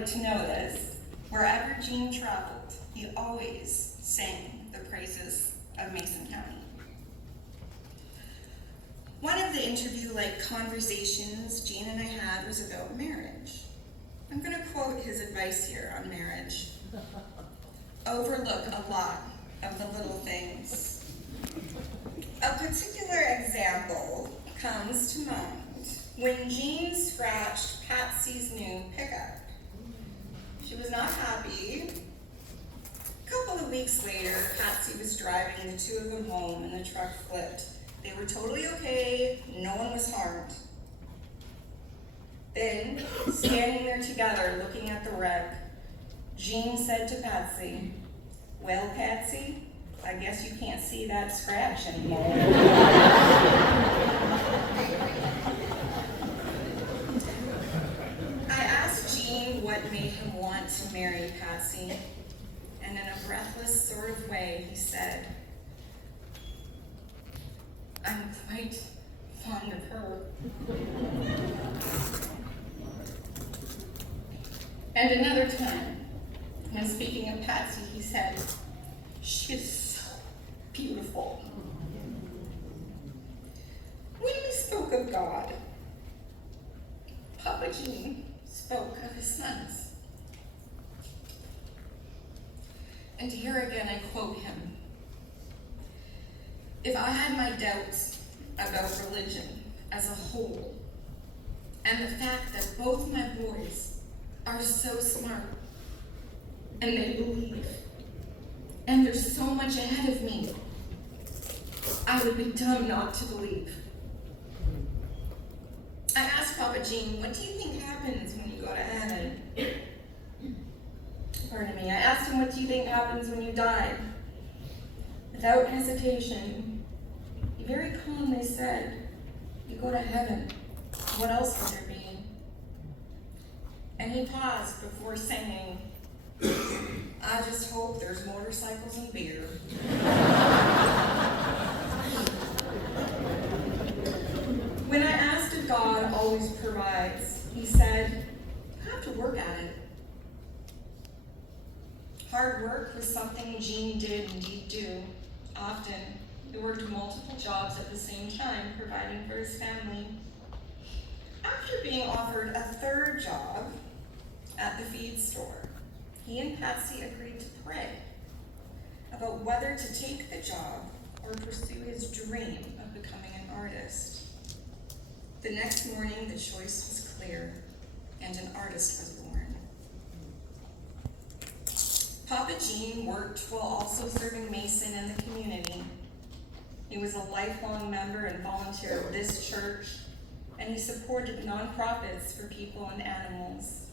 like to know this, wherever Gene traveled, he always sang the praises of Mason County. One of the interview-like conversations Gene and I had was about marriage. I'm going to quote his advice here on marriage. Overlook a lot of the little things. A particular example comes to mind when Gene scratched Patsy's new pickup. She was not happy. A couple of weeks later, Patsy was driving the two of them home and the truck flipped. They were totally okay, no one was harmed. Then, standing there together looking at the wreck, Gene said to Patsy, "Well, Patsy, I guess you can't see that scratch anymore." I asked Gene what made him want to marry Patsy, and in a breathless sort of way, he said, "I'm quite fond of her." And another time, when speaking of Patsy, he said, "She is so beautiful." When we spoke of God, Papa Gene spoke of his sons. And here again I quote him. "If I had my doubts about religion as a whole, and the fact that both my boys are so smart, and they believe, and they're so much ahead of me, I would be dumb not to believe." I asked Papa Gene, "What do you think happens when you go to heaven?" Pardon me. I asked him, "What do you think happens when you die?" Without hesitation, he very calmly said, "You go to heaven. What else would there be?" And he paused before saying, "I just hope there's motorcycles and beer." When I asked if God always provides, he said, "You have to work at it." Hard work was something Gene did indeed do. Often, he worked multiple jobs at the same time, providing for his family. After being offered a third job at the feed store, he and Patsy agreed to pray about whether to take the job or pursue his dream of becoming an artist. The next morning, the choice was clear, and an artist was born. Papa Gene worked while also serving Mason and the community. He was a lifelong member and volunteer of this church, and he supported nonprofits for people and animals.